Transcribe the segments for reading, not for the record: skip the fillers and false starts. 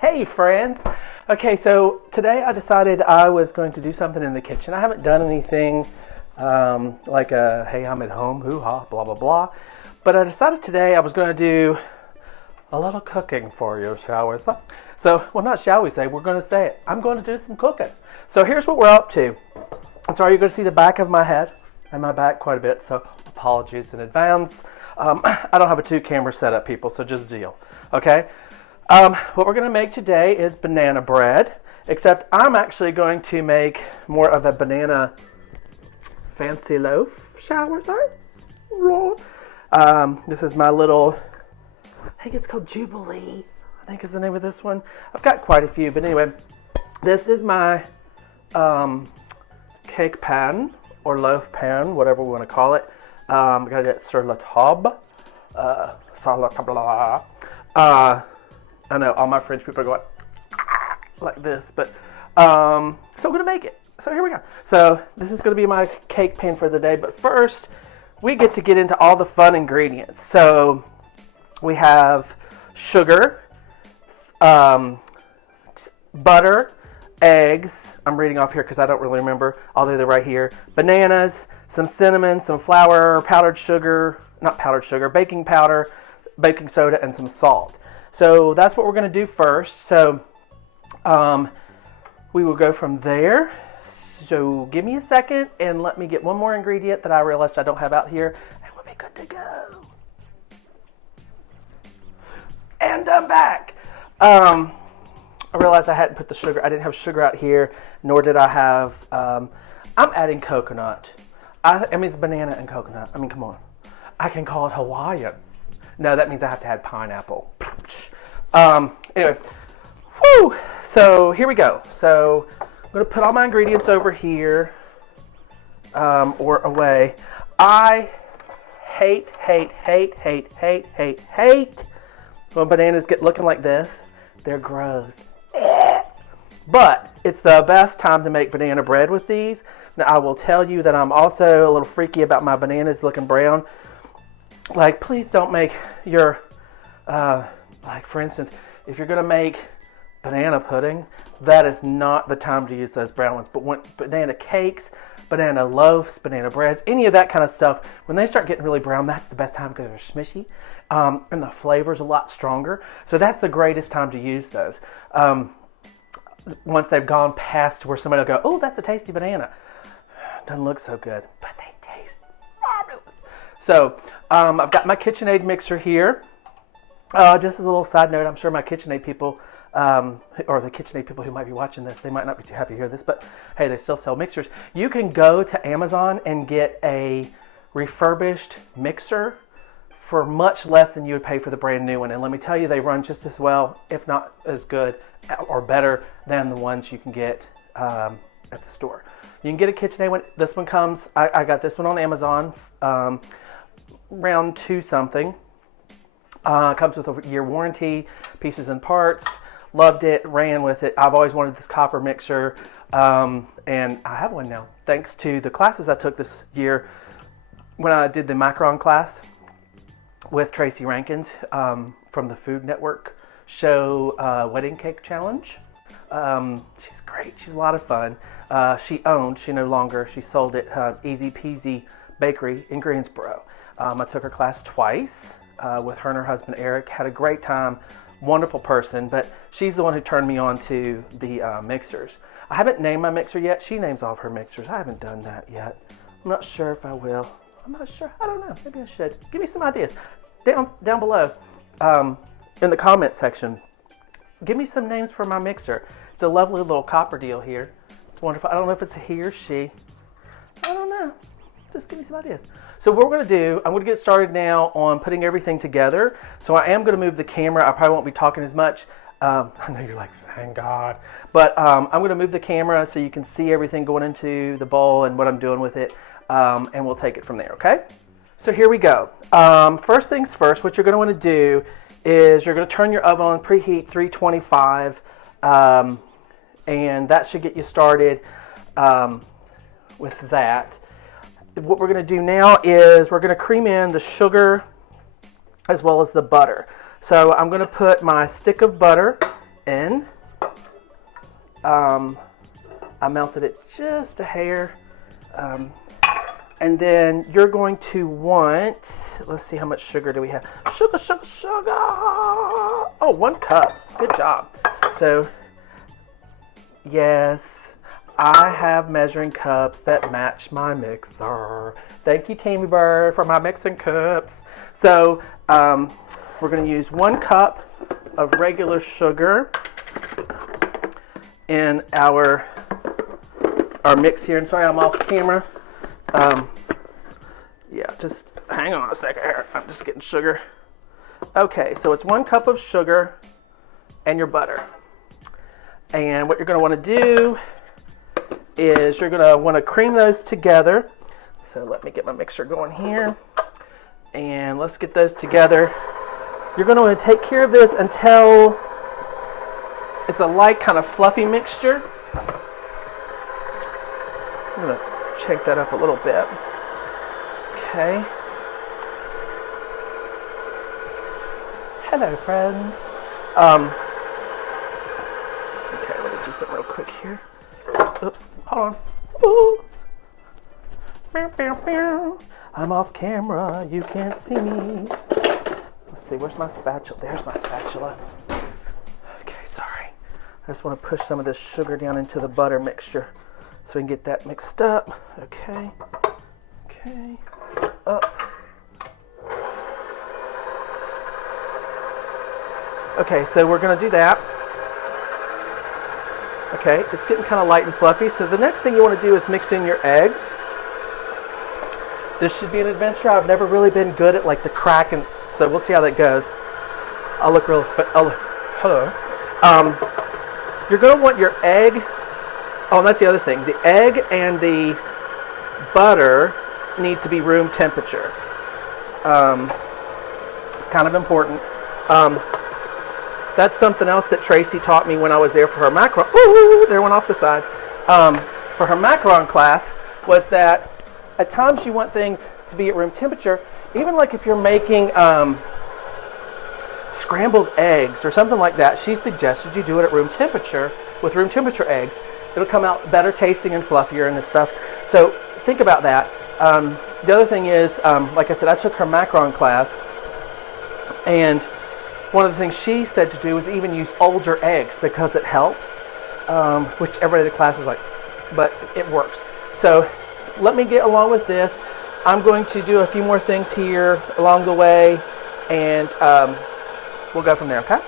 Hey friends! Okay, so today I decided I was going to do something in the kitchen. I haven't done anything like hey, I'm at home, hoo-ha, blah, blah, blah. But I decided today I was going to do a little cooking for you, shall we say. So, well, not shall we say, we're going to say it. I'm going to do some cooking. So here's what we're up to. I'm sorry, you're going to see the back of my head and my back quite a bit, so apologies in advance. I don't have a two-camera setup, people, so just deal, okay? What we're going to make today is banana bread, except I'm actually going to make more of a banana fancy loaf, shall we say? This is my little, I think it's called Jubilee, I think is the name of this one. I've got quite a few, but anyway, this is my cake pan, or loaf pan, whatever we want to call it. I got it sur la table, I know all my French people are going like this, but so I'm going to make it. So here we go. So this is going to be my cake pan for the day, but first we get to get into all the fun ingredients. So we have sugar, butter, eggs. I'm reading off here because I don't really remember. Although they're right here. Bananas, some cinnamon, some flour, powdered sugar, not powdered sugar, baking powder, baking soda, and some salt. So that's what we're going to do first. So we will go from there. So give me a second and let me get one more ingredient that I realized I don't have out here, and we'll be good to go. And I'm back. I realized I hadn't put the sugar. I didn't have sugar out here, nor did I have. I'm adding coconut. I mean, it's banana and coconut. I mean, come on. I can call it Hawaiian. No, that means I have to add pineapple. Anyway, whew. So here we go. So I'm going to put all my ingredients over here, or away. I hate when bananas get looking like this. They're gross. But it's the best time to make banana bread with these. Now I will tell you that I'm also a little freaky about my bananas looking brown. Like, please don't make your, like for instance, if you're going to make banana pudding, that is not the time to use those brown ones. But when banana cakes, banana loaves, banana breads, any of that kind of stuff, when they start getting really brown, that's the best time because they're smushy, and the flavor's a lot stronger. So that's the greatest time to use those. Once they've gone past where somebody will go, oh, that's a tasty banana. Doesn't look so good, but they taste fabulous. So I've got my KitchenAid mixer here. Just as a little side note, I'm sure my KitchenAid people, or the KitchenAid people who might be watching this, they might not be too happy to hear this, but hey, they still sell mixers. You can go to Amazon and get a refurbished mixer for much less than you would pay for the brand new one. And let me tell you, they run just as well, if not as good or better than the ones you can get at the store. You can get a KitchenAid one. This one comes, I got this one on Amazon, round 2 something. Comes with a year warranty, pieces and parts. Loved it, ran with it. I've always wanted this copper mixer, and I have one now. Thanks to the classes I took this year when I did the Macaron class with Tracy Rankins from the Food Network show Wedding Cake Challenge. She's great. She's a lot of fun. She no longer, she sold it, Easy Peasy Bakery in Greensboro. I took her class twice with her and her husband Eric. Had a great time. Wonderful person, but she's the one who turned me on to the mixers. I haven't named my mixer yet. She names all of her mixers. I haven't done that yet. I'm not sure if I will. I'm not sure. I don't know. Maybe I should. Give me some ideas. Down below in the comment section. Give me some names for my mixer. It's a lovely little copper deal here. It's wonderful. I don't know if it's a he or she. I don't know. Just give me some ideas. So what we're going to do, I'm going to get started now on putting everything together. So I am going to move the camera. I probably won't be talking as much. I know you're like, thank God. But I'm going to move the camera so you can see everything going into the bowl and what I'm doing with it. And we'll take it from there, okay? So here we go. First things first, what you're going to want to do is you're going to turn your oven on, preheat 325, and that should get you started with that. What we're going to do now is we're going to cream in the sugar as well as the butter. So I'm going to put my stick of butter in. I melted it just a hair. And then you're going to want, let's see, how much sugar do we have? Sugar, sugar, sugar. Oh, 1 cup. Good job. So, yes, I have measuring cups that match my mixer. Thank you, Tammy Bird, for my mixing cups. So, we're going to use 1 cup of regular sugar in our mix here. And sorry, I'm off camera. Yeah, just hang on a second here. I'm just getting sugar. Okay, so it's 1 cup of sugar and your butter. And what you're going to want to do is you're going to want to cream those together. So let me get my mixer going here. And let's get those together. You're going to want to take care of this until it's a light kind of fluffy mixture. I'm going to shake that up a little bit. Okay. Hello, friends. Okay, let me do something real quick here. Oops, hold on. Ooh. I'm off camera, you can't see me. Let's see, where's my spatula? There's my spatula. Okay, sorry. I just want to push some of this sugar down into the butter mixture so we can get that mixed up. Okay. Okay. Up. Okay, so we're going to do that. Okay, it's getting kind of light and fluffy. So the next thing you want to do is mix in your eggs. This should be an adventure. I've never really been good at like the crack, and so we'll see how that goes. I'll look real. Hello. You're going to want your egg. Oh, and that's the other thing. The egg and the butter need to be room temperature. It's kind of important. That's something else that Tracy taught me when I was there for her macaron. Ooh, there went off the side. For her macaron class, was that at times you want things to be at room temperature. Even like if you're making scrambled eggs or something like that, she suggested you do it at room temperature with room temperature eggs. It'll come out better tasting and fluffier and this stuff. So think about that. The other thing is, like I said, I took her macaron class, and one of the things she said to do is even use older eggs because it helps, which everybody in the class was like, but it works. So let me get along with this. I'm going to do a few more things here along the way, and we'll go from there, okay?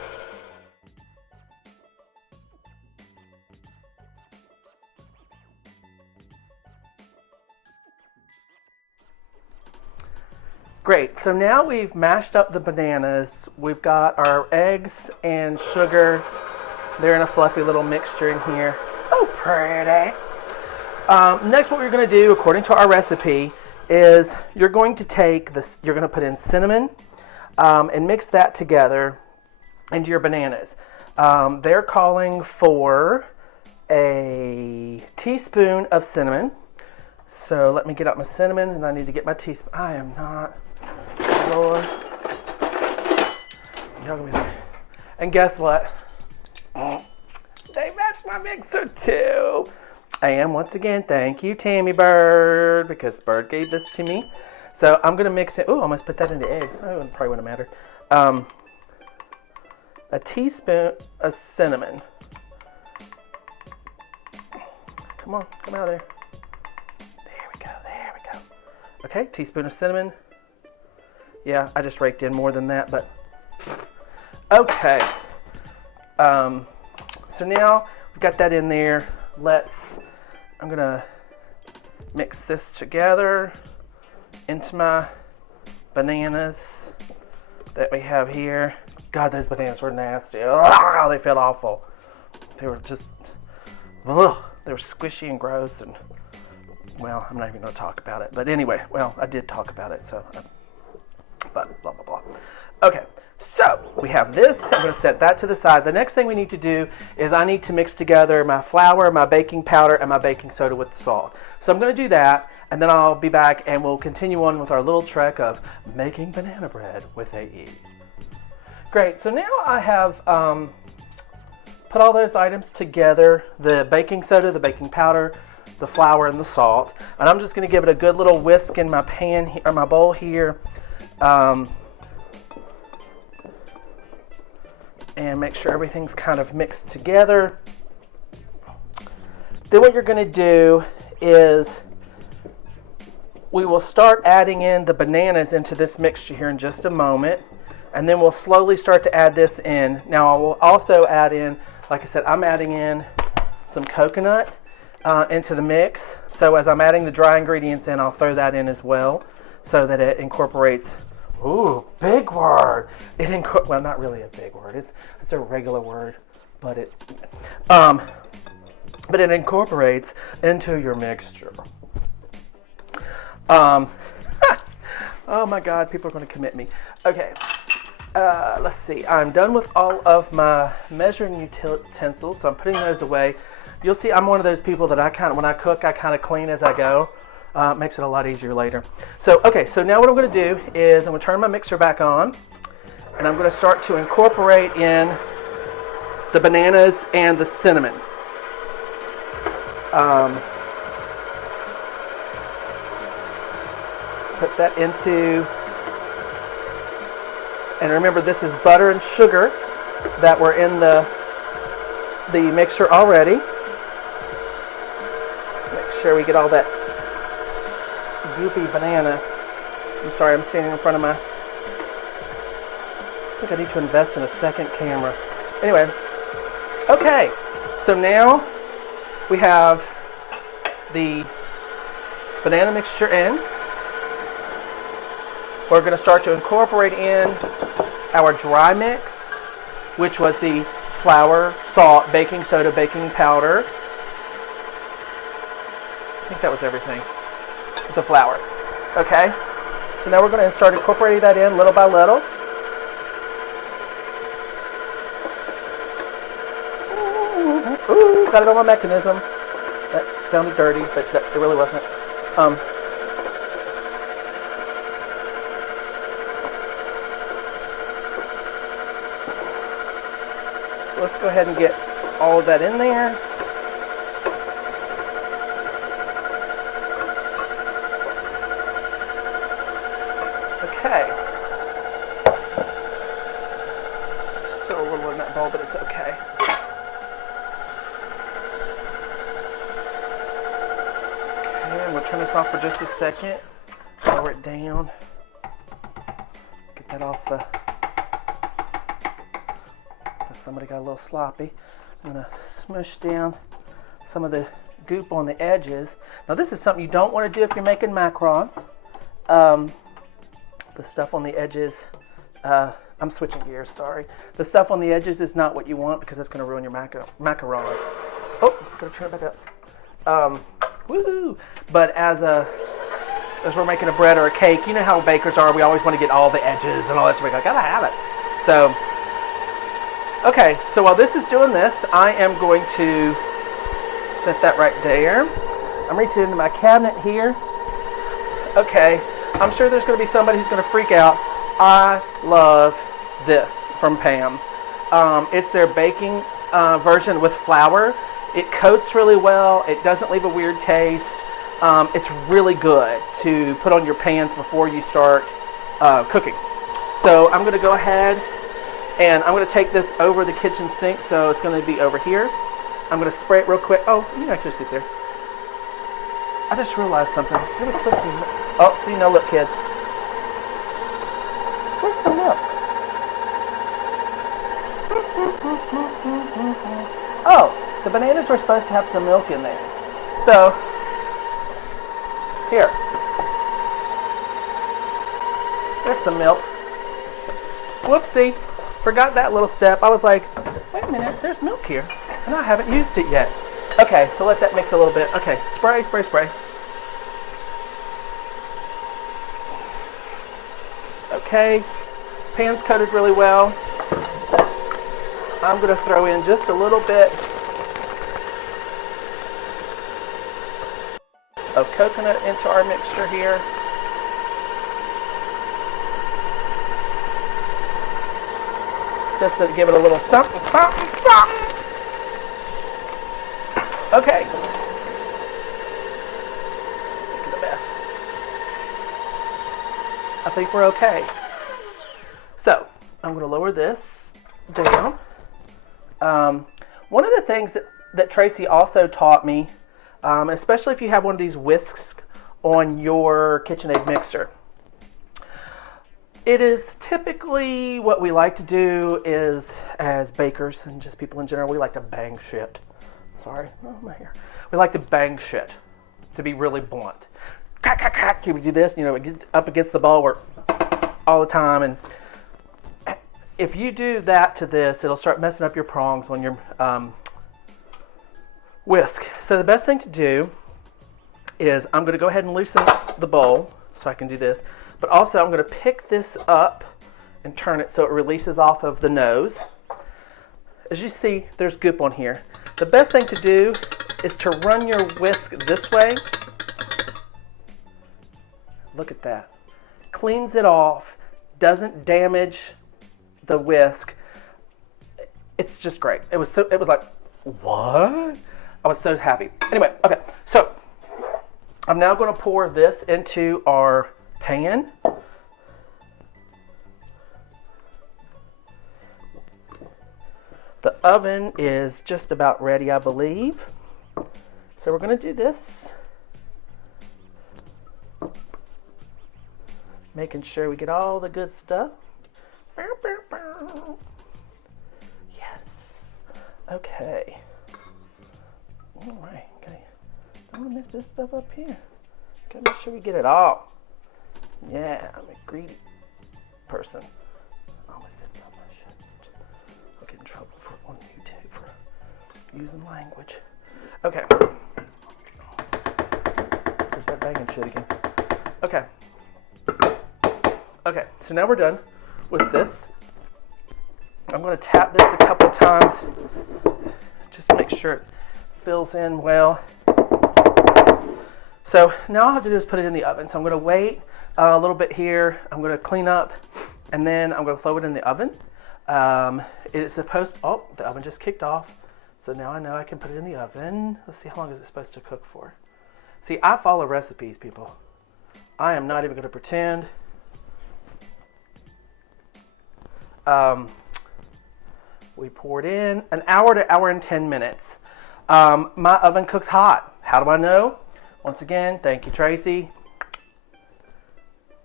Great, so now we've mashed up the bananas. We've got our eggs and sugar. They're in a fluffy little mixture in here. Oh, pretty. Next, what we're going to do, according to our recipe, is you're going to take this, you're going to put in cinnamon and mix that together into your bananas. They're calling for a teaspoon of cinnamon. So let me get out my cinnamon, and I need to get my teaspoon. I am not. Lord. And guess what? They match my mixer too. And once again, thank you, Tammy Bird, because Bird gave this to me. So I'm gonna mix it. Oh, I almost put that into eggs. Oh, it probably wouldn't matter. A teaspoon of cinnamon. Come on, come out there. There we go, there we go. Okay, teaspoon of cinnamon. Yeah, I just raked in more than that, but okay. So now we've got that in there. I'm gonna mix this together into my bananas that we have here. God, those bananas were nasty. Oh, they felt awful. They were just, ugh, they were squishy and gross, and well, I'm not even gonna talk about it. But anyway, well, I did talk about it, so. But blah, blah, blah. Okay, so we have this. I'm going to set that to the side. The next thing we need to do is I need to mix together my flour, my baking powder, and my baking soda with the salt. So I'm going to do that, and then I'll be back, and we'll continue on with our little trek of making banana bread with AE. Great, so now I have put all those items together, the baking soda, the baking powder, the flour, and the salt. And I'm just going to give it a good little whisk in my pan or my bowl here. And make sure everything's kind of mixed together. Then what you're going to do is we will start adding in the bananas into this mixture here in just a moment. And then we'll slowly start to add this in. Now I will also add in, like I said, I'm adding in some coconut into the mix. So as I'm adding the dry ingredients in, I'll throw that in as well so that it incorporates. Ooh, big word. Well, not really a big word. It's a regular word, but it incorporates into your mixture. Oh my God, people are going to commit me. Okay, let's see. I'm done with all of my measuring utensils, so I'm putting those away. You'll see I'm one of those people that when I cook, I kind of clean as I go. Makes it a lot easier later. So, okay, so now what I'm going to do is I'm going to turn my mixer back on, and I'm going to start to incorporate in the bananas and the cinnamon. Put that into, and remember this is butter and sugar that were in the mixer already. Make sure we get all that goopy banana. I'm sorry, I'm standing in front of I think I need to invest in a second camera. Anyway, okay, so now we have the banana mixture in. We're going to start to incorporate in our dry mix, which was the flour, salt, baking soda, baking powder. I think that was everything. The flour. Okay, so now we're going to start incorporating that in little by little. Ooh, got it on my mechanism. That sounded dirty, but it really wasn't. Let's go ahead and get all of that in there. Okay. Still a little in that bowl, but it's okay. Okay, and we'll turn this off for just a second. Lower it down. Get that off the... Somebody got a little sloppy. I'm going to smush down some of the goop on the edges. Now this is something you don't want to do if you're making macarons. The stuff on the edges, I'm switching gears, sorry. The stuff on the edges is not what you want because that's going to ruin your macarons. Oh, gotta turn it back up. Woohoo! But as we're making a bread or a cake, you know how bakers are. We always want to get all the edges and all that stuff. I gotta have it. So, okay. So while this is doing this, I am going to set that right there. I'm reaching into my cabinet here. Okay. I'm sure there's going to be somebody who's going to freak out. I love this from Pam. It's their baking version with flour. It coats really well. It doesn't leave a weird taste. It's really good to put on your pans before you start cooking. So I'm going to go ahead and I'm going to take this over the kitchen sink. So it's going to be over here. I'm going to spray it real quick. Oh, you can actually sit there. I just realized something. It was supposed to be... Oh, see, no, look, kids. Where's the milk? Oh, the bananas were supposed to have some milk in there. So, here. There's some milk. Whoopsie. Forgot that little step. I was like, wait a minute, there's milk here. And I haven't used it yet. Okay, so let that mix a little bit. Okay, spray, spray, spray. Okay, pan's coated really well. I'm going to throw in just a little bit of coconut into our mixture here. Just to give it a little something, something, something. Okay. Look at the mess. I think we're okay. So, I'm going to lower this down. One of the things that Tracy also taught me, especially if you have one of these whisks on your KitchenAid mixer, it is typically what we like to do is, as bakers and just people in general, we like to bang shit. Sorry, oh my hair. We like to bang shit, to be really blunt. Crack, crack, crack. We do this, we get up against the bowl all the time, and if you do that to this, it'll start messing up your prongs on your whisk. So the best thing to do is I'm going to go ahead and loosen the bowl so I can do this. But also I'm going to pick this up and turn it so it releases off of the nose. As you see, there's goop on here. The best thing to do is to run your whisk this way. Look at that. Cleans it off, doesn't damage the whisk. It's just great. It was like, what? I was so happy. Anyway, okay, so I'm now going to pour this into our pan. The oven is just about ready, I believe. So we're going to do this. Making sure we get all the good stuff. Yes. Okay. All right. Okay. Don't want to miss this stuff up here. Gotta make sure we get it all. Yeah, I'm a greedy person. Almost did on my shit. I'll get in trouble on YouTube for using language. Okay. There's that banging shit again. Okay. Okay, so now we're done with this. I'm going to tap this a couple times just to make sure it fills in well. So now all I have to do is put it in the oven. So I'm going to wait a little bit here. I'm going to clean up, and then I'm going to throw it in the oven. It's supposed, oh, the oven just kicked off. So now I know I can put it in the oven. Let's see, how long is it supposed to cook for? See, I follow recipes, people. I am not even going to pretend. We poured in an hour to hour and 10 minutes. My oven cooks hot. How do I know? Once again, thank you, Tracy.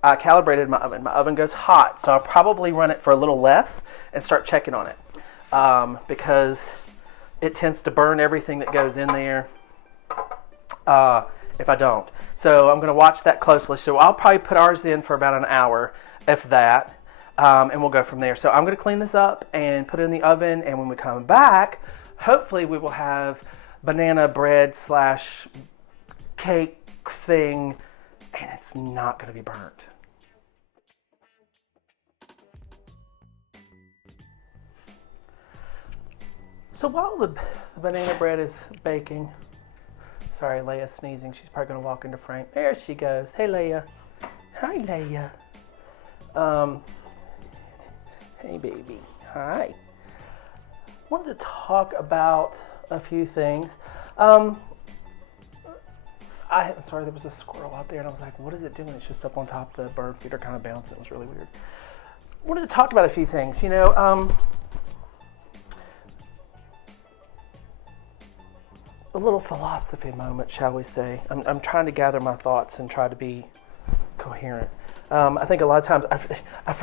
I calibrated my oven. My oven goes hot, so I'll probably run it for a little less and start checking on it because it tends to burn everything that goes in there if I don't. So I'm going to watch that closely. So I'll probably put ours in for about an hour, if that. And we'll go from there. So I'm going to clean this up and put it in the oven, and when we come back, hopefully we will have banana bread / cake thing, and it's not going to be burnt. So while the banana bread is baking, sorry, Leia's sneezing. She's probably going to walk into frame. There she goes. Hey, Leia. Hi, Leia. Hey, baby. Hi. Wanted to talk about a few things. I'm sorry, there was a squirrel out there, and I was like, what is it doing? It's just up on top. The bird feeder kind of bouncing. It was really weird. Wanted to talk about a few things. A little philosophy moment, shall we say. I'm trying to gather my thoughts and try to be coherent. I think a lot of times I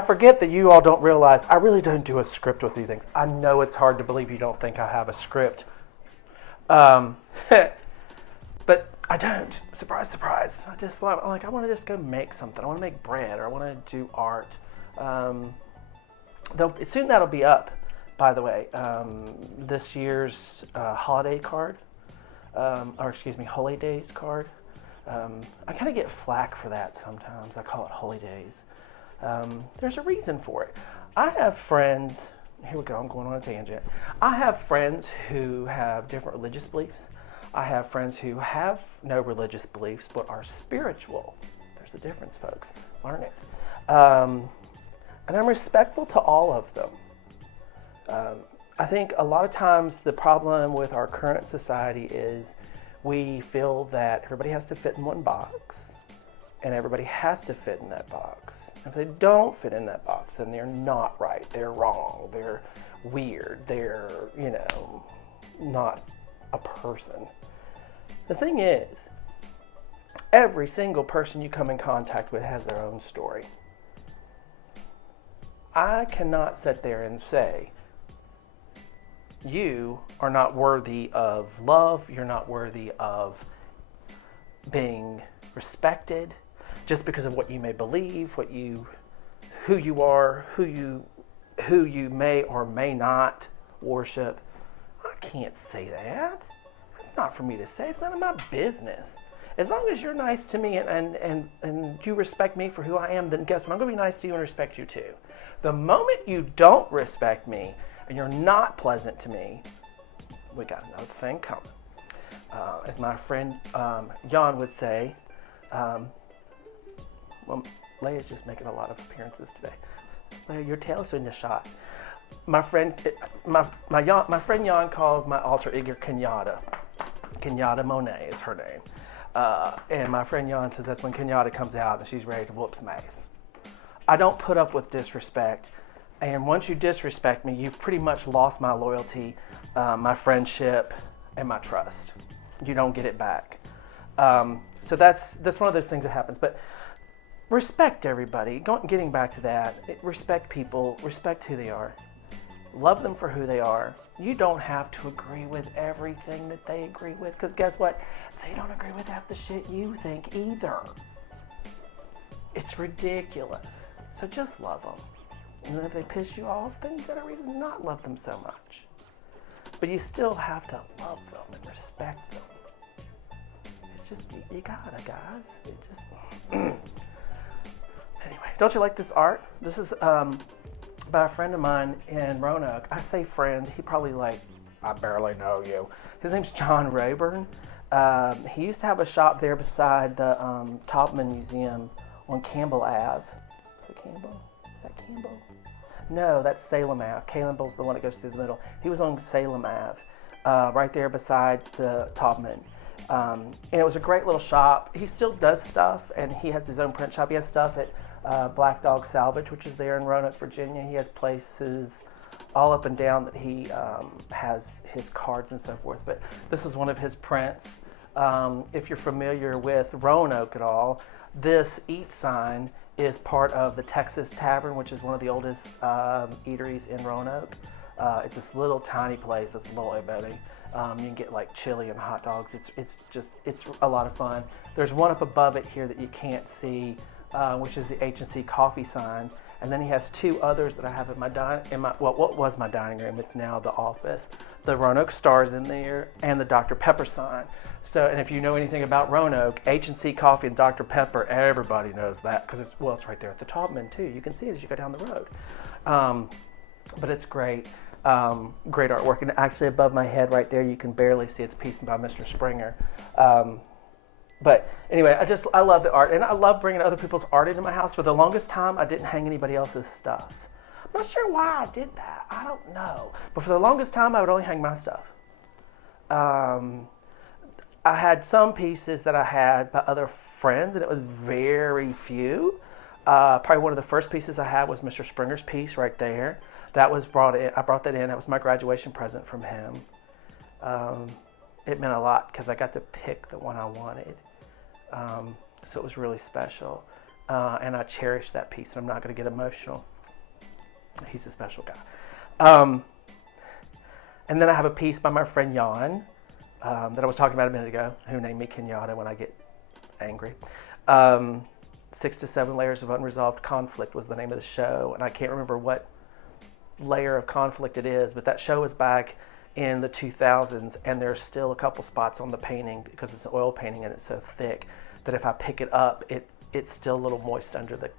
forget that you all don't realize I really don't do a script with these things. I know it's hard to believe you don't think I have a script. But I don't. Surprise, surprise. I just I want to just go make something. I want to make bread, or I want to do art. Soon that'll be up, by the way. This year's holiday card, Holy Days card. I kind of get flack for that sometimes. I call it Holy Days. There's a reason for it. I have friends, here we go, I'm going on a tangent. I have friends who have different religious beliefs. I have friends who have no religious beliefs but are spiritual. There's a difference, folks. Learn it. And I'm respectful to all of them. I think a lot of times the problem with our current society is we feel that everybody has to fit in one box, and everybody has to fit in that box. If they don't fit in that box, then they're not right, they're wrong, they're weird, they're, not a person. The thing is, every single person you come in contact with has their own story. I cannot sit there and say, you are not worthy of love, you're not worthy of being respected, just because of what you may believe, who you are, who you may or may not worship. I can't say that. It's not for me to say. It's none of my business. As long as you're nice to me and you respect me for who I am, then guess what? I'm going to be nice to you and respect you too. The moment you don't respect me and you're not pleasant to me, we got another thing coming. As my friend Jan would say, well, Leia's just making a lot of appearances today. Leia, your tail's in the shot. My friend Jan calls my alter ego Kenyatta. Kenyatta Monet is her name. And my friend Jan says that's when Kenyatta comes out and she's ready to whoop some ass. I don't put up with disrespect. And once you disrespect me, you've pretty much lost my loyalty, my friendship, and my trust. You don't get it back. So that's one of those things that happens. But respect everybody. Getting back to that, respect people, respect who they are. Love them for who they are. You don't have to agree with everything that they agree with, because guess what? They don't agree with half the shit you think either. It's ridiculous. So just love them. And then if they piss you off, then you've got a reason to not love them so much. But you still have to love them and respect them. It's just, you gotta, guys. It just... Anyway, don't you like this art? This is by a friend of mine in Roanoke. I say friend, he probably I barely know you. His name's John Rayburn. He used to have a shop there beside the Taubman Museum on Campbell Ave. Is it Campbell? Is that Campbell? No, that's Salem Ave. Campbell's the one that goes through the middle. He was on Salem Ave, right there beside the Taubman. And it was a great little shop. He still does stuff, and he has his own print shop. He has stuff at Black Dog Salvage, which is there in Roanoke, Virginia. He has places all up and down that he has his cards and so forth. But this is one of his prints. If you're familiar with Roanoke at all, this eat sign is part of the Texas Tavern, which is one of the oldest eateries in Roanoke. It's this little tiny place that's a little bitty. You can get chili and hot dogs. It's a lot of fun. There's one up above it here that you can't see, which is the H&C coffee sign. And then he has two others that I have in what was my dining room. It's now the office. The Roanoke Star's in there, and the Dr. Pepper sign. So, and if you know anything about Roanoke, H&C Coffee and Dr. Pepper, everybody knows that because it's right there at the Taubman too. You can see it as you go down the road. But it's great. Great artwork, and actually above my head right there you can barely see it's piece by Mr. Springer. But anyway, I love the art, and I love bringing other people's art into my house. For the longest time I didn't hang anybody else's stuff. I'm not sure why I did that. I don't know, but for the longest time I would only hang my stuff. I had some pieces that I had by other friends, and it was very few. Probably one of the first pieces I had was Mr. Springer's piece right there. That was brought in. I brought that in. That was my graduation present from him. It meant a lot because I got to pick the one I wanted. So it was really special. And I cherish that piece, and I'm not going to get emotional. He's a special guy. And then I have a piece by my friend Jan that I was talking about a minute ago, who named me Kenyatta when I get angry. 6 to 7 Layers of Unresolved Conflict was the name of the show, and I can't remember what layer of conflict it is, but that show was back in the 2000s, and there's still a couple spots on the painting because it's an oil painting and it's so thick that if I pick it up, it's still a little moist under the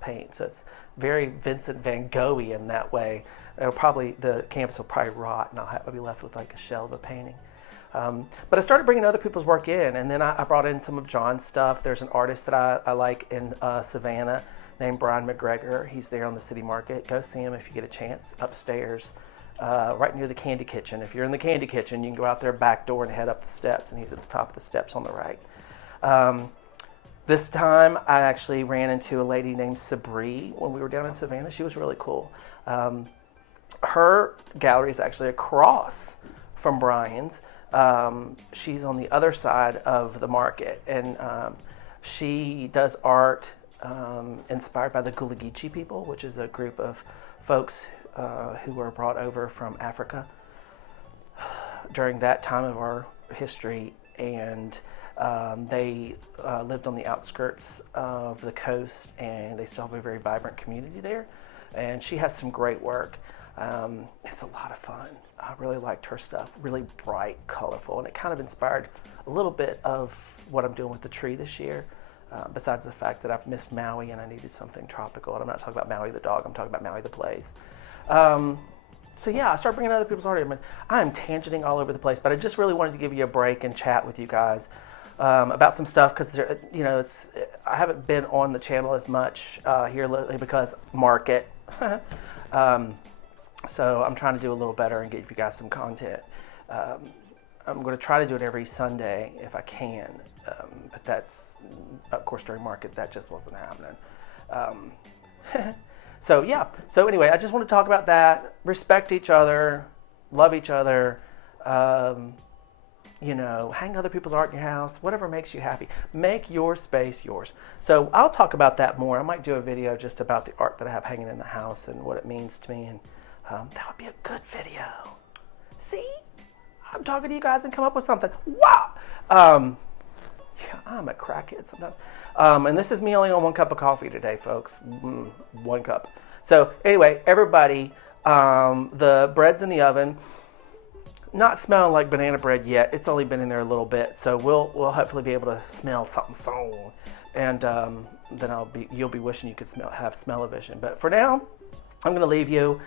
paint. So it's very Vincent van Gogh-y in that way. The canvas will probably rot, and I'll be left with a shell of a painting. But I started bringing other people's work in, and then I brought in some of John's stuff. There's an artist that I like in Savannah named Brian McGregor. He's there on the City Market. Go see him if you get a chance upstairs. right near the candy kitchen. If you're in the candy kitchen, you can go out their back door and head up the steps, and he's at the top of the steps on the right. This time, I actually ran into a lady named Sabri when we were down in Savannah. She was really cool. Her gallery is actually across from Brian's. She's on the other side of the market, and she does art inspired by the Gulagichi people, which is a group of folks who were brought over from Africa during that time of our history, and they lived on the outskirts of the coast, and they still have a very vibrant community there. And she has some great work. It's a lot of fun. I really liked her stuff. Really bright, colorful, and it kind of inspired a little bit of what I'm doing with the tree this year. Besides the fact that I've missed Maui and I needed something tropical. And I'm not talking about Maui the dog. I'm talking about Maui the place. So yeah, I start bringing other people's art in. I'm tangenting all over the place, but I just really wanted to give you a break and chat with you guys about some stuff, because I haven't been on the channel as much here lately because market. So I'm trying to do a little better and give you guys some content. I'm going to try to do it every Sunday if I can, but that's, of course, during market that just wasn't happening. So yeah, so anyway, I just want to talk about that. Respect each other, love each other, hang other people's art in your house, whatever makes you happy. Make your space yours. So I'll talk about that more. I might do a video just about the art that I have hanging in the house and what it means to me, and that would be a good video. See? I'm talking to you guys and come up with something. Wow! Yeah, I'm a crackhead sometimes. And this is me only on 1 cup of coffee today, folks. 1 cup. So anyway, everybody, the bread's in the oven. Not smelling like banana bread yet. It's only been in there a little bit, so we'll hopefully be able to smell something soon. And then you'll be wishing you could have smell-o-vision. But for now, I'm going to leave you,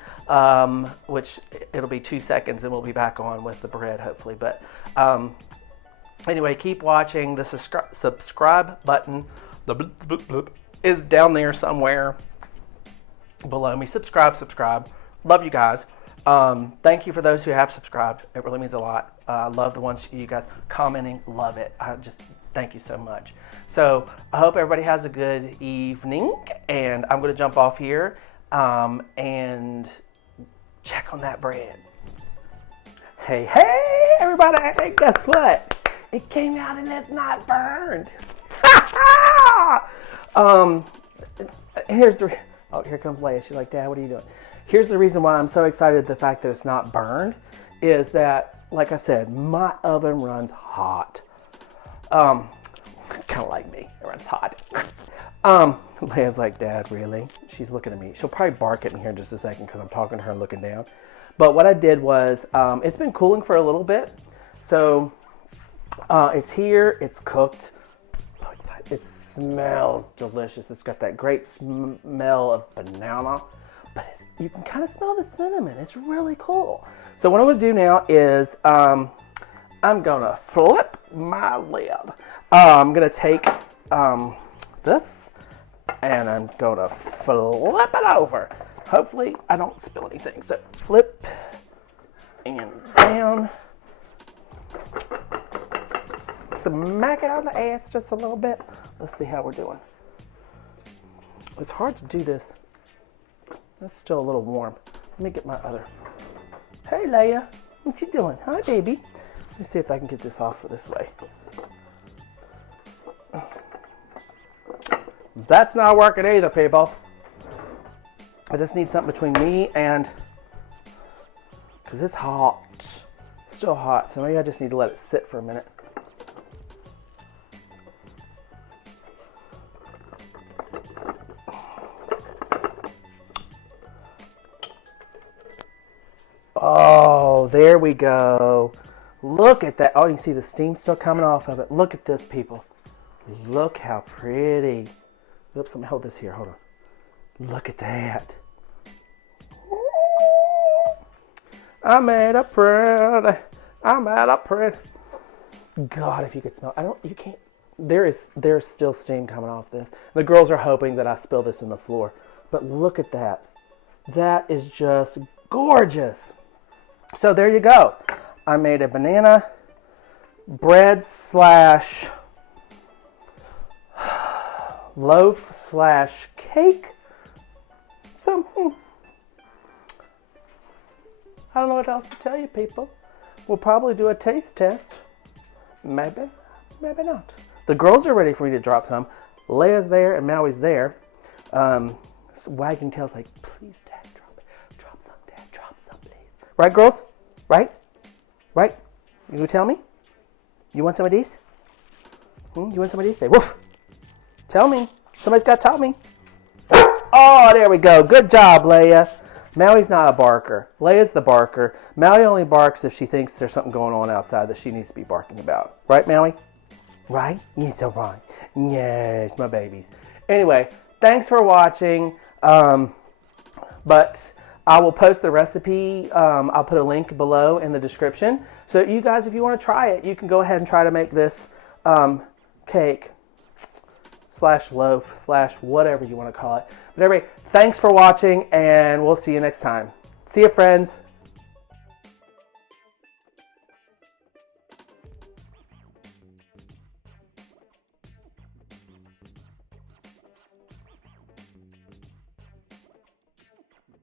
which it'll be 2 seconds, and we'll be back on with the bread, hopefully. But anyway, keep watching. The subscribe button is down there somewhere below me. Subscribe. Love you guys. Thank you for those who have subscribed. It really means a lot. Love the ones you guys commenting. Love it. I just thank you so much. So I hope everybody has a good evening, and I'm going to jump off here and check on that bread. Hey, everybody, guess what? It came out and it's not burned. Here comes Leia. She's like, Dad, what are you doing? Here's the reason why I'm so excited. The fact that it's not burned is that, like I said, my oven runs hot. Kind of like me. It runs hot. Leia's like, Dad, really? She's looking at me. She'll probably bark at me here in just a second because I'm talking to her and looking down. But what I did was, it's been cooling for a little bit. So it's here. It's cooked. It smells delicious. It's got that great smell of banana. But you can kind of smell the cinnamon. It's really cool. So what I'm going to do now is I'm going to flip my lid. I'm going to take this, and I'm going to flip it over. Hopefully I don't spill anything. So flip and down. Smack it on the ass just a little bit. Let's see how we're doing. It's hard to do this. It's still a little warm. Let me get my other. Hey, Leia. What you doing? Hi, baby. Let me see if I can get this off this way. That's not working either, people. I just need something between me and... because it's hot. It's still hot, so maybe I just need to let it sit for a minute. Oh, there we go. Look at that. Oh, you can see the steam still coming off of it. Look at this, people. Look how pretty. Oops, let me hold this here. Hold on. Look at that. I'm at a print. I'm at a print. God, if you could smell. You can't. There's still steam coming off this. The girls are hoping that I spill this in the floor. But look at that. That is just gorgeous. So there you go. I made a banana bread slash loaf slash cake. So, I don't know what else to tell you, people. We'll probably do a taste test. Maybe, maybe not. The girls are ready for me to drop some. Leia's there and Maui's there. Wagging tail's like, please, Dad, drop it. Drop some, Dad, drop some, please. Right, girls? Right? Right? You gonna tell me? You want some of these? You want some of these? Say, woof. Tell me. Somebody's got to tell me. Oh, there we go. Good job, Leia. Maui's not a barker. Leia's the barker. Maui only barks if she thinks there's something going on outside that she needs to be barking about. Right, Maui? Right? Yes, so right. Yes, my babies. Anyway, thanks for watching. But I will post the recipe. I'll put a link below in the description. So you guys, if you want to try it, you can go ahead and try to make this cake slash loaf slash whatever you want to call it. But anyway, thanks for watching, and we'll see you next time. See you, friends.